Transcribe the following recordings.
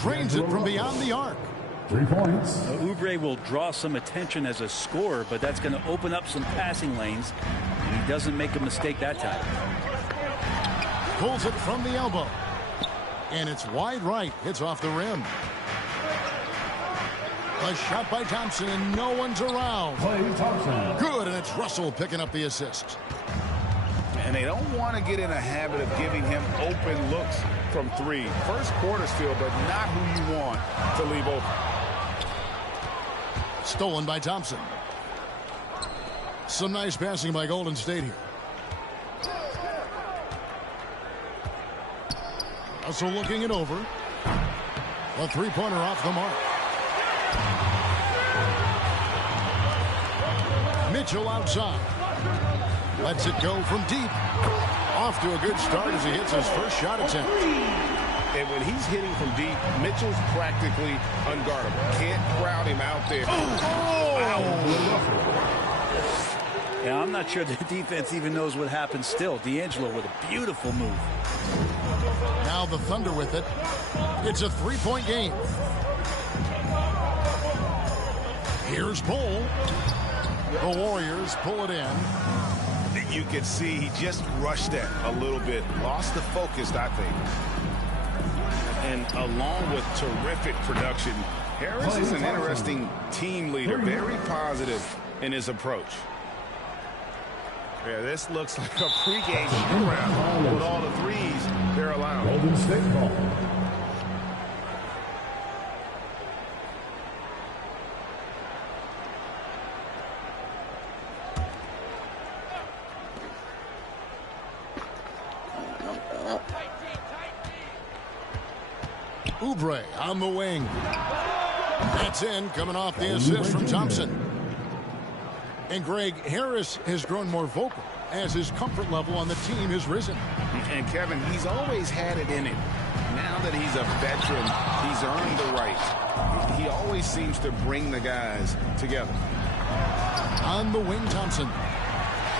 drains it from beyond the arc. 3 points. Oubre will draw some attention as a scorer, but that's going to open up some passing lanes. And he doesn't make a mistake that time. Pulls it from the elbow. And it's wide right. Hits off the rim. A shot by Thompson, and no one's around. Klay Thompson. Good, and it's Russell picking up the assist. And they don't want to get in a habit of giving him open looks from three. First quarter still, but not who you want to leave open. Stolen by Thompson. Some nice passing by Golden State here. Russell looking it over. A three-pointer off the mark. Mitchell outside. Lets it go from deep. Off to a good start as he hits his first shot attempt. And when he's hitting from deep, Mitchell's practically unguardable. Can't crowd him out there. Yeah, I'm not sure the defense even knows what happened still. D'Angelo with a beautiful move. Now the Thunder with it. It's a three-point game. Here's Bull. The Warriors pull it in. You can see he just rushed that a little bit. Lost the focus, I think. And along with terrific production, Harris is an interesting team leader. Very positive in his approach. Yeah, this looks like a pregame shoot-around with all the threes they're allowing. Golden State ball. Oubre on the wing. That's in, coming off the assist from Thompson. And Greg, Harris has grown more vocal as his comfort level on the team has risen. And Kevin, he's always had it in him. Now that he's a veteran, he's earned the right. He always seems to bring the guys together. On the wing, Thompson.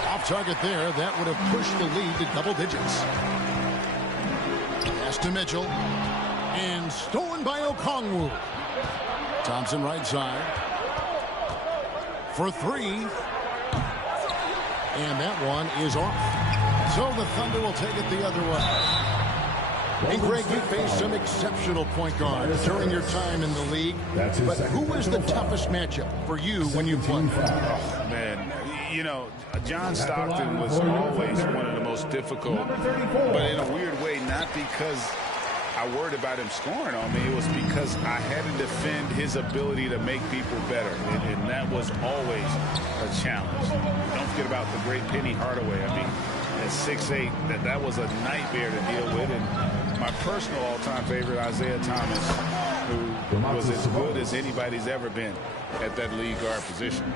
Off target there. That would have pushed the lead to double digits. Pass to Mitchell. And stolen by Okongwu. Thompson right side. For three. And that one is off. So the Thunder will take it the other way. And Greg, you faced some exceptional point guards during your time in the league. But who was the toughest matchup for you when you played? Oh, man, you know, John Stockton was always one of the most difficult. But in a weird way, not because I worried about him scoring on me. It was because I had to defend his ability to make people better. And that was always a challenge. Don't forget about the great Penny Hardaway. I mean, at 6'8", that was a nightmare to deal with. And my personal all-time favorite, Isaiah Thomas, who was as good as anybody's ever been at that lead guard position.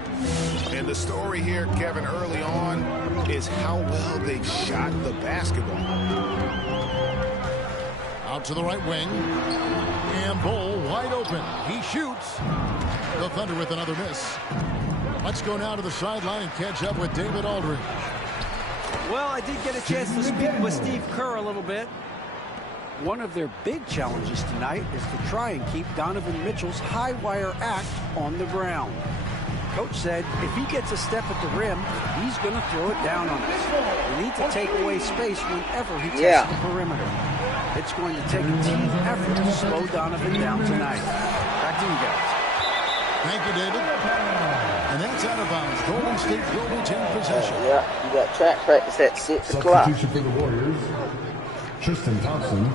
And the story here, Kevin, early on is how well they shot the basketball. Out to the right wing. And Bull wide open. He shoots. The Thunder with another miss. Let's go now to the sideline and catch up with David Aldridge. Well, I did get a chance to speak with Steve Kerr a little bit. One of their big challenges tonight is to try and keep Donovan Mitchell's high wire act on the ground. Coach said if he gets a step at the rim, he's going to throw it down on us. We need to take away space whenever he tests the perimeter. It's going to take a team effort to slow Donovan down tonight. Back to you guys. Thank you, David. And that's out of bounds. Golden State will retain possession. Yeah, you got track practice at 6 o'clock. Substitution for the Warriors. Tristan Thompson.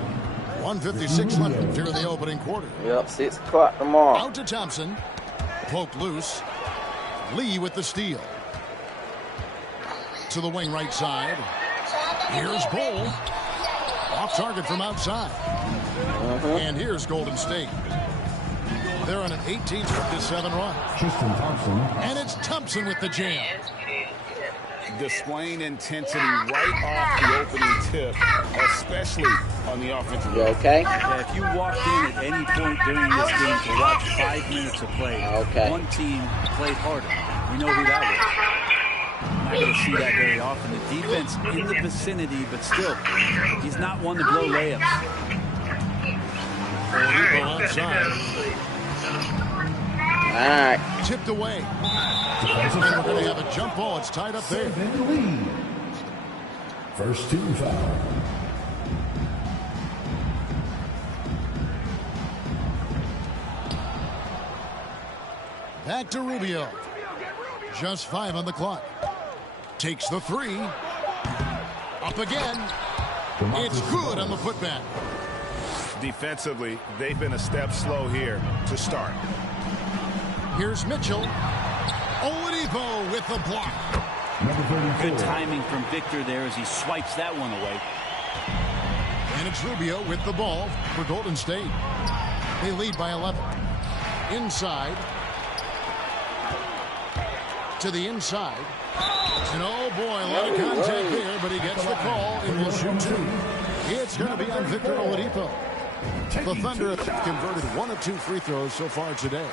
1:56 left here in the opening quarter. Yep, 6 o'clock tomorrow. Out to Thompson. Poked loose. Lee with the steal. To the wing right side. Here's Bull. Off target from outside. And here's Golden State. They're on an 18-7 run. Tristan Thompson. And it's Thompson with the jam. Displaying intensity right off the opening tip, especially on the offensive You end. okay? Yeah, if you walked in at any point during this game to watch 5 minutes of play, one team played harder. We know who that was. Not going to see that very often. The defense in the vicinity, but still, he's not one to blow layups. On inside. All right. Tipped away. And we're going to have a jump ball. It's tied up there. First team foul. Back to Rubio. Just 5 on the clock. Takes the 3. Up again. It's good on the putback. Defensively, they've been a step slow here to start. Here's Mitchell. Oladipo with the block. Good timing from Victor there as he swipes that one away. And it's Rubio with the ball for Golden State. They lead by 11. Inside. To the inside. And oh boy, a lot of contact there, but he gets the call and will shoot 2. It's going to be on Victor Oladipo. The Thunder have converted 1 of 2 free throws so far today.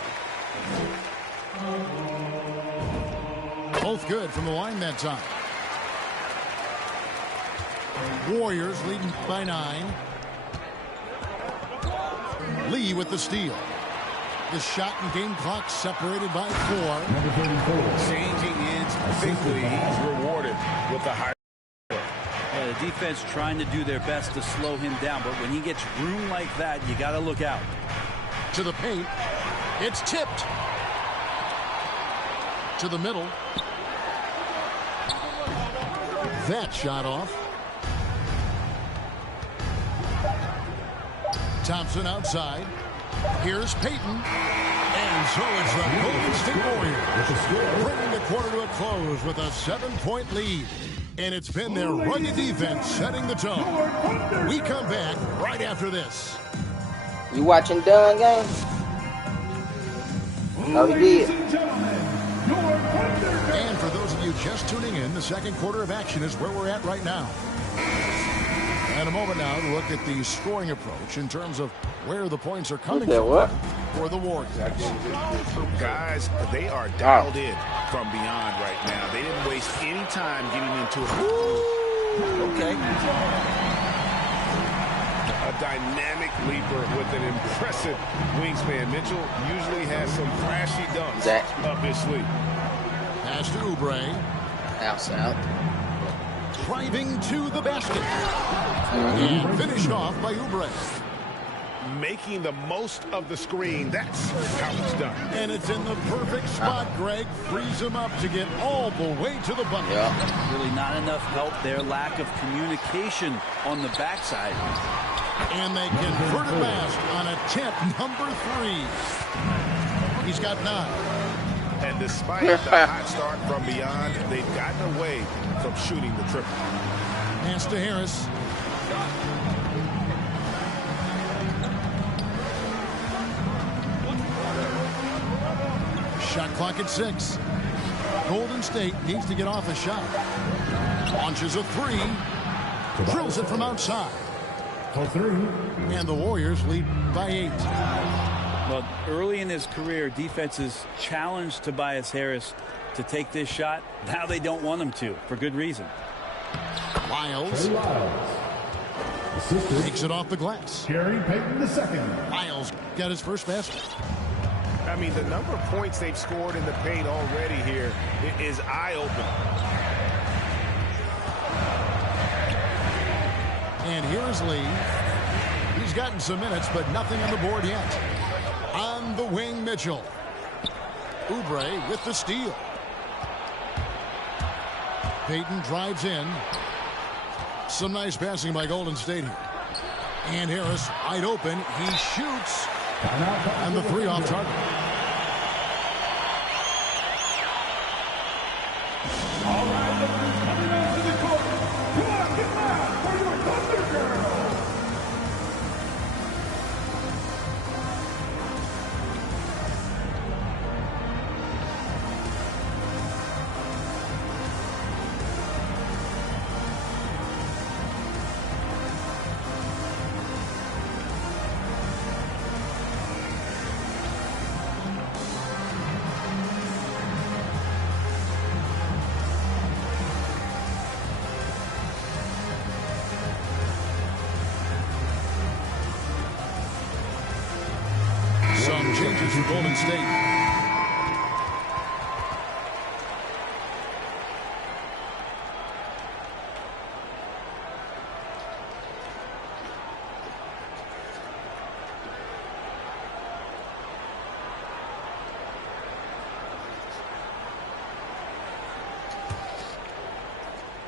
Both good from the line that time. Warriors leading by 9. Lee with the steal. The shot and game clock separated by 4. Changing ends quickly. He's rewarded with the high. Yeah, the defense trying to do their best to slow him down, but when he gets room like that, you got to look out. To the paint. It's tipped. To the middle. That shot off. Thompson outside. Here's Payton. And so it's the Golden State Warriors bringing the quarter to a close with a 7-point lead. And it's been their rugged defense setting the tone. We come back right after this. You watching Dunn game? Oh, he did. And for those of you just tuning in, the second quarter of action is where we're at right now. And a moment now to look at the scoring approach in terms of where the points are coming from for the Warriors. Guys, they are dialed in from beyond right now. They didn't waste any time getting into it. Okay. A dynamic leaper with an impressive wingspan. Mitchell usually has some flashy dunks up his sleeve. Pass to Oubre. Outside. Driving to the basket. And finished off by Oubre. Making the most of the screen. That's how it's done. And it's in the perfect spot, Greg. Frees him up to get all the way to the bucket. Yeah. Really not enough help there. Lack of communication on the backside. And they convert it fast on attempt number 3. He's got 9. And despite the hot start from beyond, they've gotten away from shooting the triple. Pass to Harris. Shot clock at 6. Golden State needs to get off a shot. Launches a 3. Drills it from outside. And the Warriors lead by 8. Well, early in his career, defenses challenged Tobias Harris to take this shot. Now they don't want him to, for good reason. Lyles takes it off the glass. Gary Payton II. Lyles got his first basket. I mean, the number of points they've scored in the paint already here is eye-opening. And here's Lee. He's gotten some minutes, but nothing on the board yet. On the wing, Mitchell. Oubre with the steal. Payton drives in. Some nice passing by Golden State here. And Harris wide open. He shoots. And the 3 off target. All right, look who's coming out to the court. Come on, get loud for your Thunder Girls. Some changes for Golden State.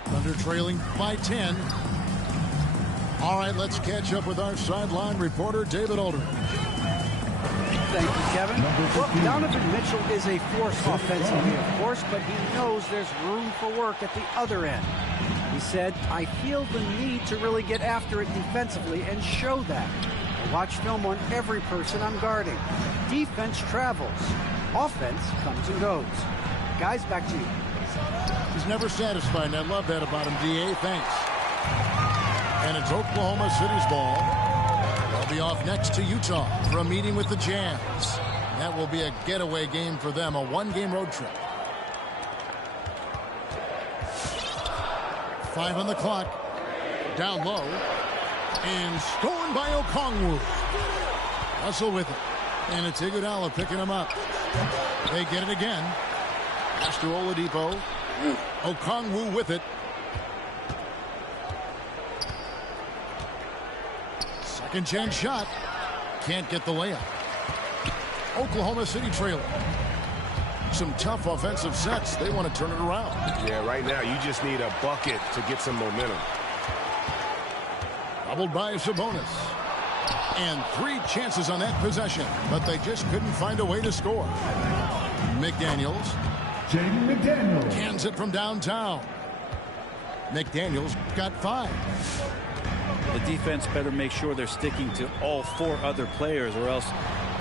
Thunder trailing by 10. All right, let's catch up with our sideline reporter, David Aldridge. Thank you, Kevin. Look, Donovan Mitchell is a force offensively, of course, but he knows there's room for work at the other end. He said, I feel the need to really get after it defensively and show that. I watch film on every person I'm guarding. Defense travels. Offense comes and goes. Guys, back to you. He's never satisfied, and I love that about him, D.A. Thanks. And it's Oklahoma City's ball. They'll be off next to Utah for a meeting with the Jazz. That will be a getaway game for them, a one-game road trip. 5 on the clock. Down low. And stolen by Okongwu. Russell with it. And it's Iguodala picking him up. They get it again. Pass to Oladipo. Okongwu with it. Second chance shot. Can't get the layup. Oklahoma City trailing. Some tough offensive sets. They want to turn it around. Yeah, right now you just need a bucket to get some momentum. Doubled by Sabonis. And 3 chances on that possession, but they just couldn't find a way to score. McDaniels. Jaden McDaniels. Cans it from downtown. McDaniels got 5. The defense better make sure they're sticking to all 4 other players, or else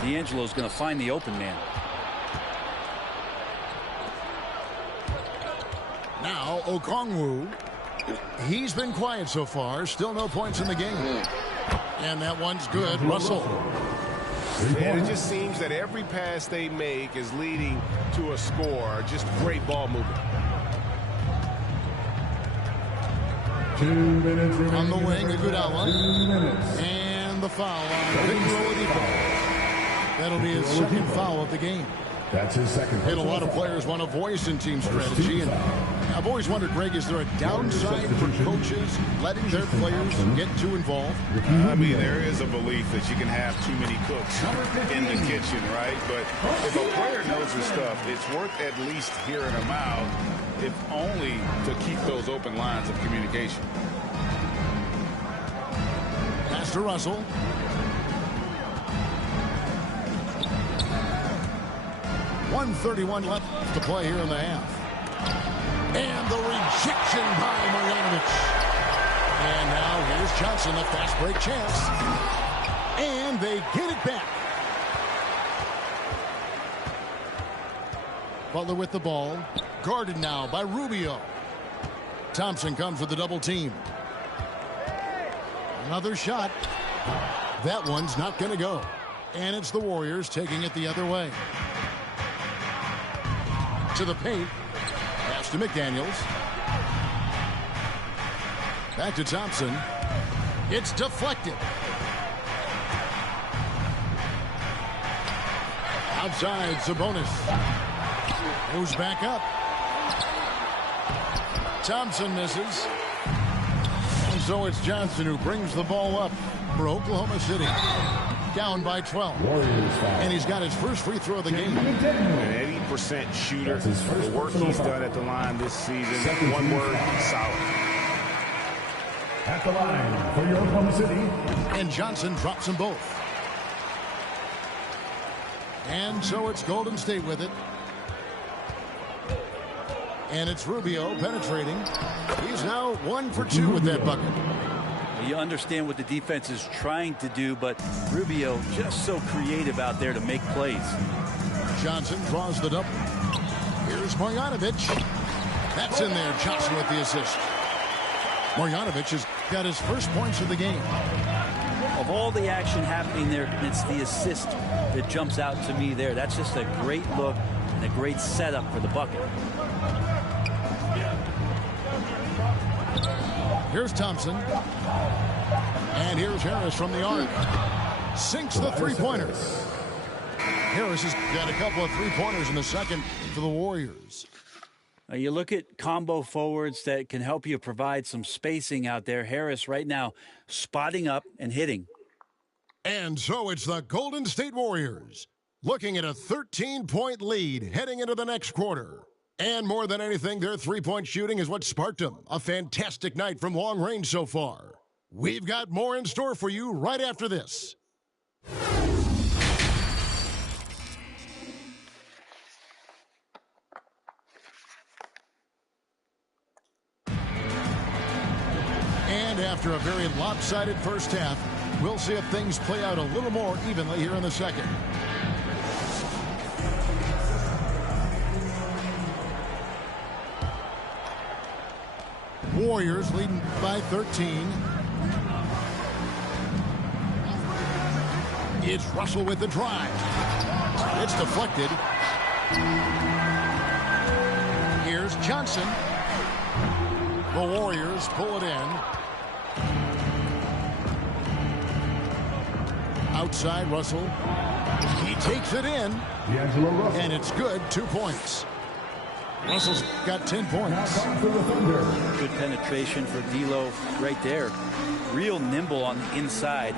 D'Angelo's going to find the open man. Now Okongwu. He's been quiet so far. Still no points in the game. And that one's good. Russell. Man, it just seems that every pass they make is leading to a score. Just great ball movement. 2 minutes remaining. On the wing, Iguodala. 2 minutes. And the foul on Victor Oladipo. That'll be his second foul of the game. That's his second. And a lot of players want a voice in team strategy. And I've always wondered, Greg, is there a downside for coaches letting their players get too involved? I mean, there is a belief that you can have too many cooks in the kitchen, right? But if a player knows his stuff, it's worth at least hearing them out, if only to keep those open lines of communication. Pass to Russell. .131 left to play here in the half. And the rejection by Marjanovic. And now here's Johnson, a fast break chance. And they get it back. Butler with the ball. Guarded now by Rubio. Thompson comes with the double team. Another shot. That one's not going to go. And it's the Warriors taking it the other way. To the paint. Pass to McDaniels. Back to Thompson. It's deflected. Outside, Sabonis. Goes back up. Thompson misses. And so it's Johnson who brings the ball up for Oklahoma City. Down by 12. And he's got his first free throw of the game. An 80% shooter. The work he's done at the line this season. One word, solid. At the line for your Oklahoma City. And Johnson drops them both. And so it's Golden State with it. And it's Rubio penetrating. He's now 1 for 2 with that bucket. You understand what the defense is trying to do, but Rubio just so creative out there to make plays. Johnson draws the double. Here's Marjanovic. That's in there. Johnson with the assist. Marjanovic has got his first points of the game. Of all the action happening there, it's the assist that jumps out to me there. That's just a great look and a great setup for the bucket. Here's Thompson. And here's Harris from the arc. Sinks the three-pointer. Harris has got a couple of three-pointers in the second for the Warriors. You look at combo forwards that can help you provide some spacing out there. Harris right now spotting up and hitting. And so it's the Golden State Warriors looking at a 13-point lead heading into the next quarter. And more than anything, their three-point shooting is what sparked them. A fantastic night from long range so far. We've got more in store for you right after this. And after a very lopsided first half, we'll see if things play out a little more evenly here in the second. Warriors leading by 13. It's Russell with the drive. It's deflected. Here's Johnson. The Warriors pull it in. Outside Russell. He takes it in. And it's good. 2 points. Russell's got 10 points. Good penetration for D'Lo right there. Real nimble on the inside.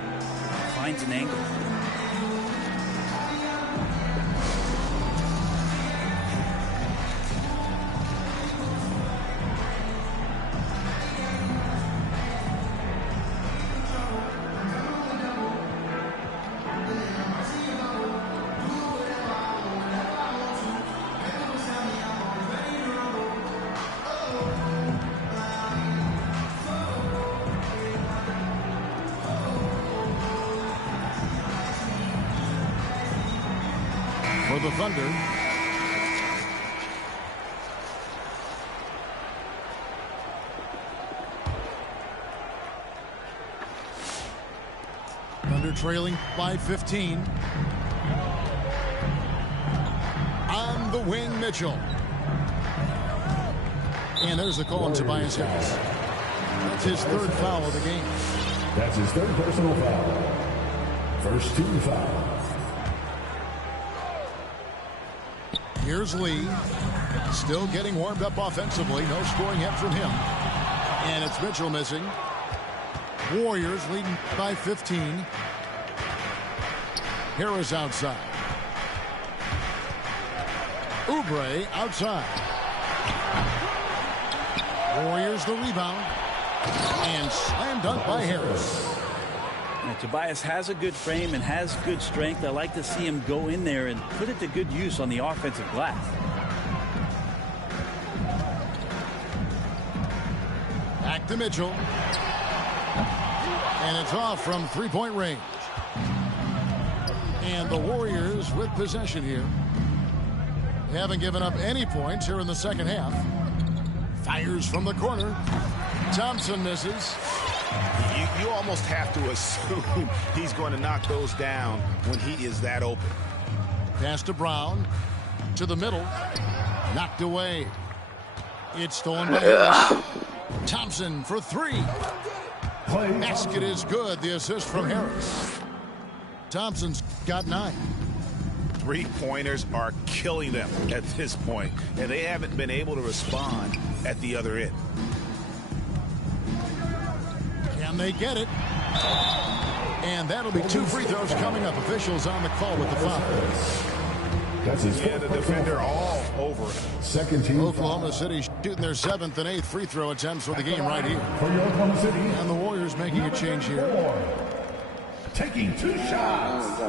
Finds an angle. For the Thunder. Thunder trailing by 15. On the wing, Mitchell. And there's the call on Tobias Harris. That's his third foul of the game. That's his third personal foul. First team foul. Here's Lee. Still getting warmed up offensively. No scoring yet from him. And it's Mitchell missing. Warriors leading by 15. Harris outside. Oubre outside. Warriors the rebound. And slam dunk by Harris. Now, Tobias has a good frame and has good strength. I like to see him go in there and put it to good use on the offensive glass. Back to Mitchell. And it's off from three-point range. And the Warriors with possession here. They haven't given up any points here in the second half. Fires from the corner. Thompson misses. You almost have to assume he's going to knock those down when he is that open. Pass to Brown. To the middle. Knocked away. It's stolen by Harris. Thompson for three. Basket is good. The assist from Harris. Thompson's got 9. Three-pointers are killing them at this point, and they haven't been able to respond at the other end. Can they get it? And that'll be 2 free throws coming up. Officials on the call with the foul. That's his the defender all over it. Second team. Oklahoma City shooting their 7th and 8th free throw attempts for the game right here. For Oklahoma City. And the Warriors making a change here. 4. Taking 2 shots.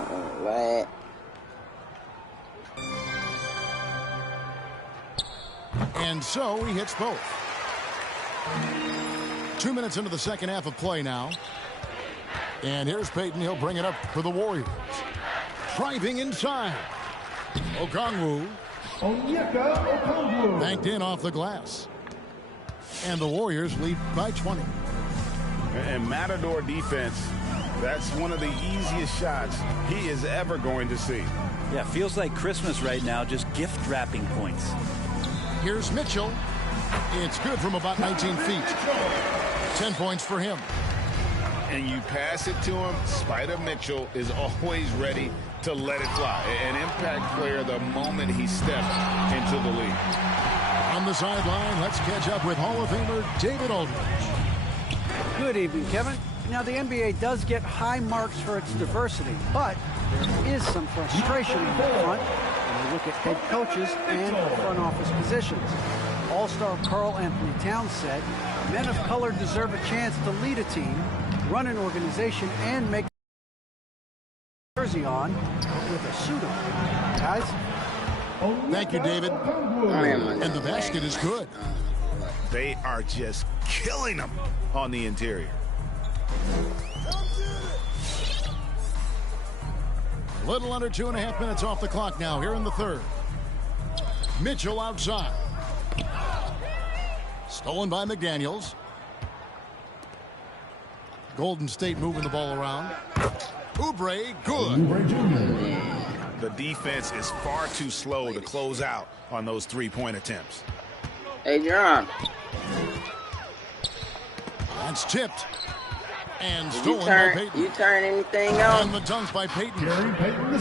And so he hits both. 2 minutes into the second half of play now. And here's Payton. He'll bring it up for the Warriors. Driving inside. Okongwu. Onyeka Okongwu. Banked in off the glass. And the Warriors lead by 20. And Matador defense, that's one of the easiest shots he is ever going to see. Yeah, feels like Christmas right now, just gift wrapping points. Here's Mitchell. It's good from about 19 feet. 10 points for him. and you pass it to him, Spider Mitchell is always ready to let it fly. An impact player the moment he stepped into the league. On the sideline, let's catch up with Hall of Famer David Aldridge. Good evening, Kevin. Now, the NBA does get high marks for its diversity, but there is some frustration in the front when you look at head coaches and front office positions. All-star Karl Anthony Towns said, men of color deserve a chance to lead a team, run an organization, and make a jersey on with a suit on. Guys? Thank you, David. And the basket is good. They are just killing them on the interior. A little under 2.5 minutes off the clock now here in the third. Mitchell outside. Stolen by McDaniels. Golden State moving the ball around. Oubre, good. The defense is far too slow to close out on those three-point attempts. Hey, John. That's tipped. And stolen by Payton. You turn anything on? And the dunk by Payton. Gary Payton II.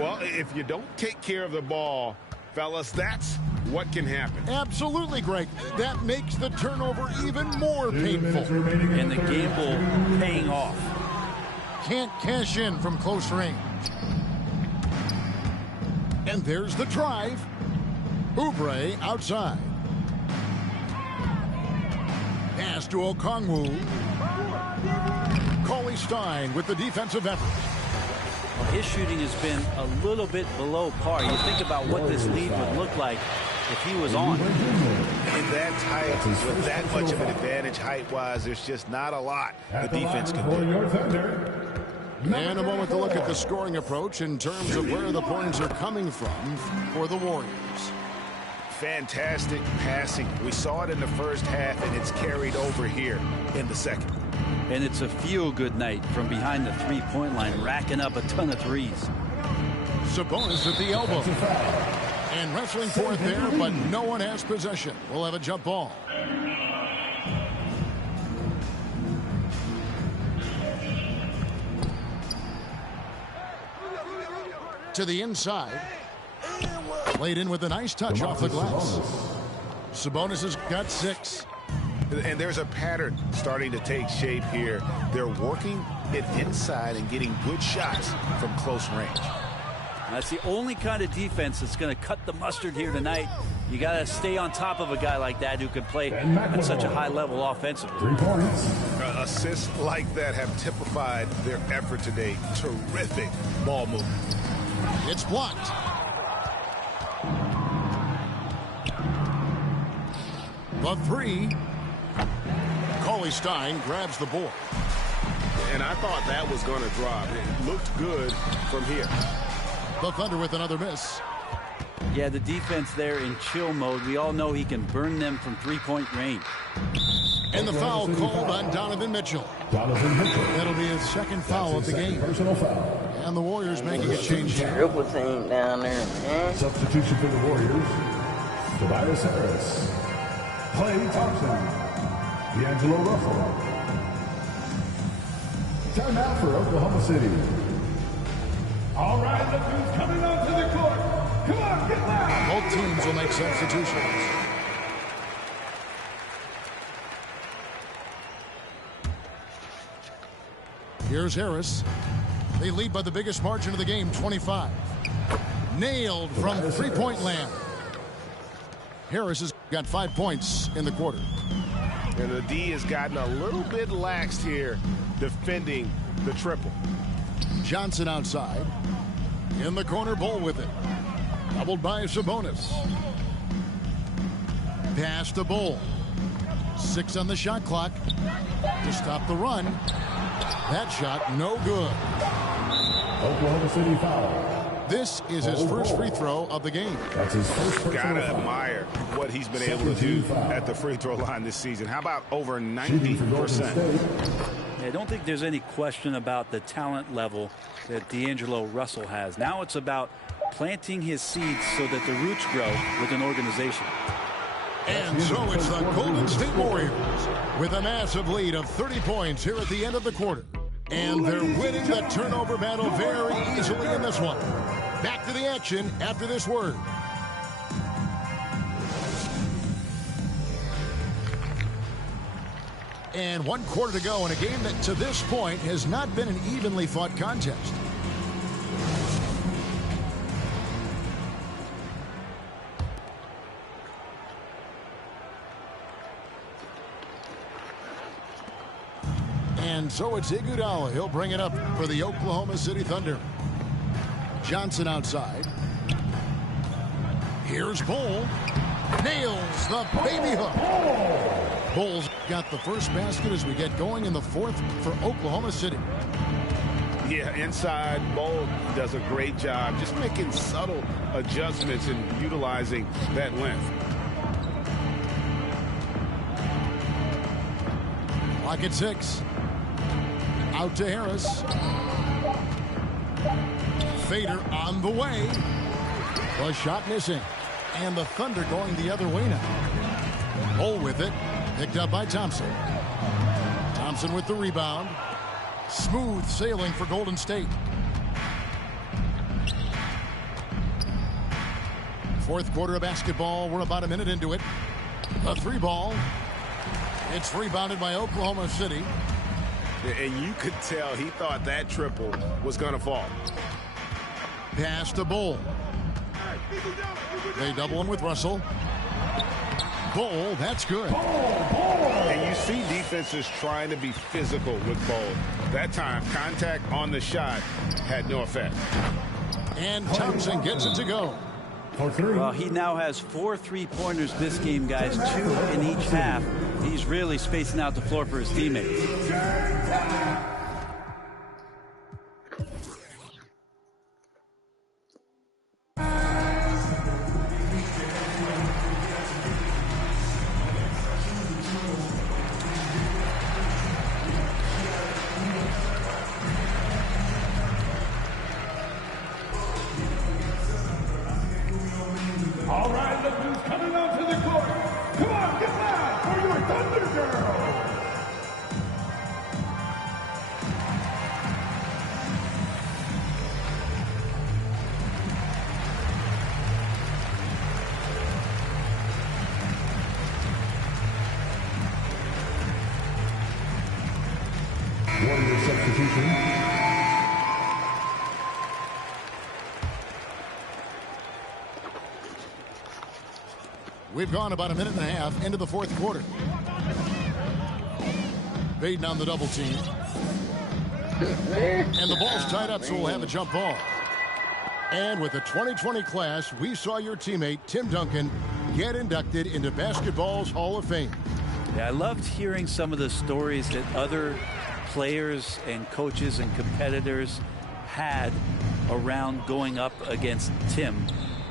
Well, if you don't take care of the ball, fellas, that's what can happen. Absolutely, Greg. That makes the turnover even more painful. And the gamble paying off. Can't cash in from close range. And there's the drive. Oubre outside. Pass to Okongwu. Cauley Stein with the defensive effort. Well, his shooting has been a little bit below par. You think about what this lead would look like if he was on. In that height, with that much of an advantage height-wise, there's just not a lot the defense can do. And a moment to look at the scoring approach in terms of where the points are coming from for the Warriors. Fantastic passing. We saw it in the first half, and it's carried over here in the second. And it's a feel-good night from behind the three-point line, racking up a ton of threes. Sabonis at the elbow. And wrestling for it there, but no one has possession. We'll have a jump ball. To the inside. Played in with a nice touch off the glass. Sabonis has got 6. And there's a pattern starting to take shape here. They're working it inside and getting good shots from close range. That's the only kind of defense that's going to cut the mustard here tonight. You got to stay on top of a guy like that who can play at such a high level offensively. 3 points. Assists like that have typified their effort today. Terrific ball movement. It's blocked. The 3. Cauley Stein grabs the board. And I thought that was going to drop. It looked good from here. The Thunder with another miss. Yeah, the defense there in chill mode. We all know he can burn them from three-point range. And the foul called on Donovan Mitchell. That'll be his second foul of the game. Personal foul. And the Warriors making a change here. Triple team down there, man. Substitution for the Warriors. Tobias Harris. Klay Thompson. D'Angelo Russell. Timeout for Oklahoma City. All right, look who's coming onto the court. Come on, get loud. Both teams will make substitutions. Here's Harris. They lead by the biggest margin of the game, 25. Nailed from three-point land. Harris has got 5 points in the quarter. And the D has gotten a little bit laxed here defending the triple. Johnson outside. In the corner, Bull with it. Doubled by Sabonis. Pass to Bull. 6 on the shot clock to stop the run. That shot no good. Oklahoma City foul. This is his first free throw of the game. That's his first personal Gotta foul. admire what he's been able to do at the free throw line this season. How about over 90%? I don't think there's any question about the talent level that D'Angelo Russell has. Now it's about planting his seeds so that the roots grow with an organization. And so it's the Golden State Warriors with a massive lead of 30 points here at the end of the quarter. And they're winning the turnover battle very easily in this one. Back to the action after this word. And 1 quarter to go in a game that to this point has not been an evenly fought contest. And so it's Iguodala. He'll bring it up for the Oklahoma City Thunder. Johnson outside. Here's Bull. Nails the baby hook. Bull's got the first basket as we get going in the fourth for Oklahoma City. Yeah, inside, Bull does a great job just making subtle adjustments and utilizing that length. Clock at 6. Out to Harris. Fader on the way. The shot missing. And the Thunder going the other way now. Bull with it. Picked up by Thompson. Thompson with the rebound. Smooth sailing for Golden State. Fourth quarter of basketball. We're about a minute into it. A 3-ball. It's rebounded by Oklahoma City. And you could tell he thought that triple was going to fall. Pass to Bull. They double him with Russell. Bull, that's good. And you see defenses trying to be physical with Bull. That time, contact on the shot had no effect. And Thompson gets it to go. Well, he now has 4 3-pointers this game, guys, 2 in each half. He's really spacing out the floor for his teammates. All right, look who's coming onto the court. Come on, get loud for your Thunder Girls. Warrior substitution. We've gone about a minute and a half into the fourth quarter. Baden on the double team. And the ball's tied up, so we'll have a jump ball. And with the 2020 class, we saw your teammate, Tim Duncan, get inducted into basketball's Hall of Fame. Yeah, I loved hearing some of the stories that other players and coaches and competitors had around going up against Tim.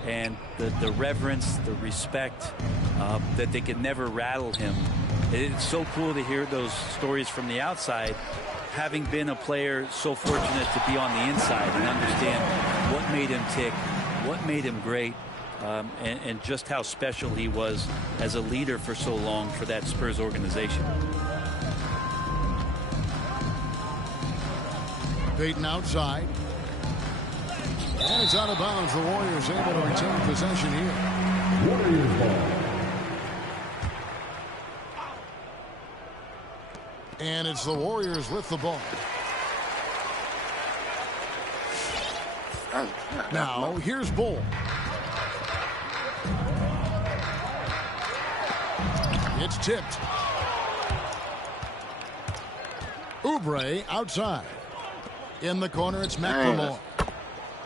And the reverence, the respect, that they could never rattle him. It's so cool to hear those stories from the outside, having been a player so fortunate to be on the inside and understand what made him tick, what made him great, and just how special he was as a leader for so long for that Spurs organization. Baden outside. And it's out of bounds. The Warriors able to retain possession here. Warriors ball. And it's the Warriors with the ball. Now, here's Bull. It's tipped. Oubre outside. In the corner, it's McLemore.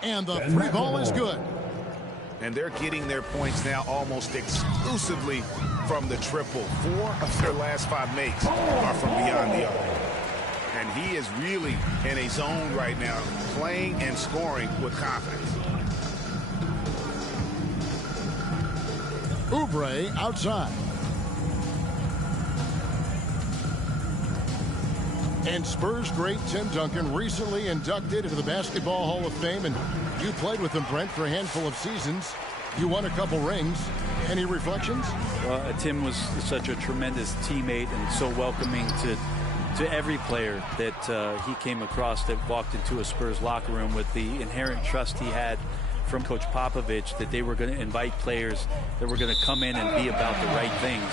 And the 3-ball is good. And they're getting their points now almost exclusively from the triple. 4 of their last 5 makes are from beyond the arc. And he is really in a zone right now, playing and scoring with confidence. Oubre outside. And Spurs great Tim Duncan recently inducted into the Basketball Hall of Fame. And you played with him, Brent, for a handful of seasons. You won a couple rings. Any reflections? Well, Tim was such a tremendous teammate and so welcoming to every player that he came across that walked into a Spurs locker room with the inherent trust he had from Coach Popovich that they were going to invite players that were going to come in and be about the right things.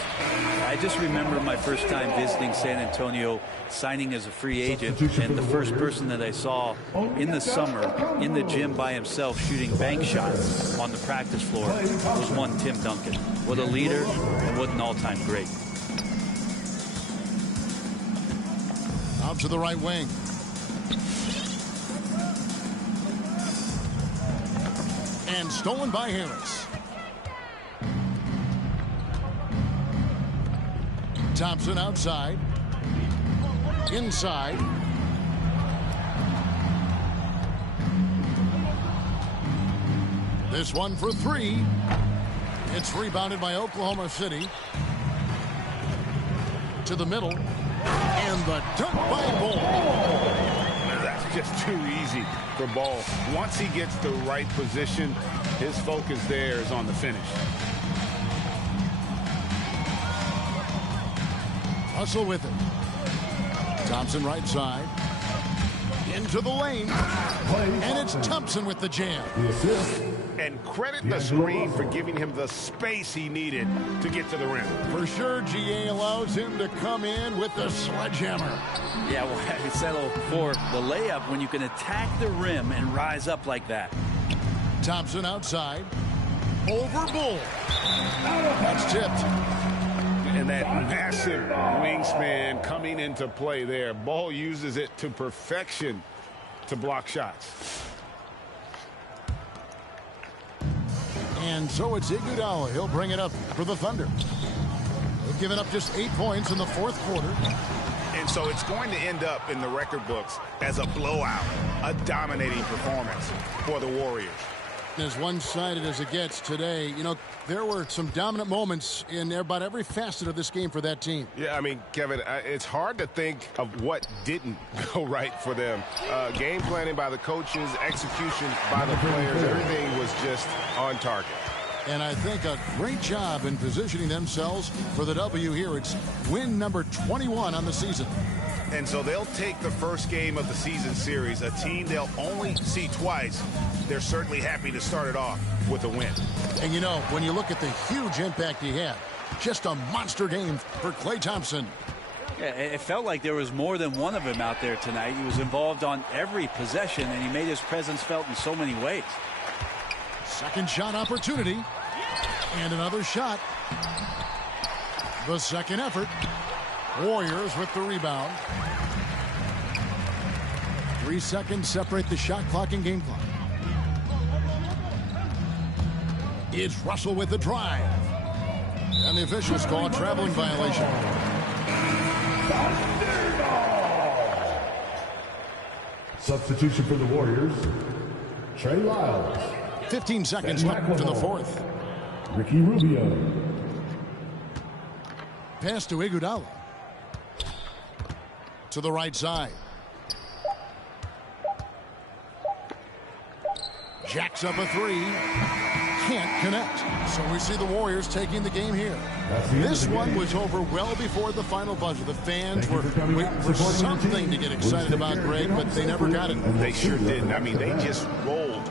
I just remember my first time visiting San Antonio, signing as a free agent, and the first person that I saw in the summer in the gym by himself shooting bank shots on the practice floor was one Tim Duncan. What a leader and what an all-time great. Out to the right wing. And stolen by Harris. Thompson outside. Inside. This one for three. It's rebounded by Oklahoma City. To the middle. And the dunk by Ball. That's just too easy for Ball. Once he gets the right position, his focus there is on the finish. Hustle with it. Thompson right side. Into the lane. And it's Thompson with the jam. And credit the screen for giving him the space he needed to get to the rim. For sure, GA allows him to come in with the sledgehammer. Yeah, well, I settle for the layup when you can attack the rim and rise up like that. Thompson outside. Over Bull. That's tipped. And that massive wingspan coming into play there. Ball uses it to perfection to block shots. And so it's Iguodala. He'll bring it up for the Thunder. They've given up just 8 points in the fourth quarter. And so it's going to end up in the record books as a blowout, a dominating performance for the Warriors. As one-sided as it gets today, you know, there were some dominant moments in about every facet of this game for that team. Yeah, I mean, Kevin, it's hard to think of what didn't go right for them. Game planning by the coaches, execution by the players, everything was just on target. And I think a great job in positioning themselves for the W here. It's win number 21 on the season. And so they'll take the first game of the season series, a team they'll only see twice. They're certainly happy to start it off with a win. And, you know, when you look at the huge impact he had, just a monster game for Klay Thompson. Yeah, it felt like there was more than one of him out there tonight. He was involved on every possession, and he made his presence felt in so many ways. Second shot opportunity. And another shot. The second effort. Warriors with the rebound. 3 seconds separate the shot clock and game clock. It's Russell with the drive. And the officials call a traveling violation. Substitution for the Warriors, Trey Lyles. 15 seconds left to the fourth. Ricky Rubio. Pass to Iguodala. To the right side. Jacks up a three. Can't connect. So we see the Warriors taking the game here. This one was over well before the final buzzer. The fans were waiting for something to get excited about, Greg, but they never got it. They sure didn't. I mean, they just rolled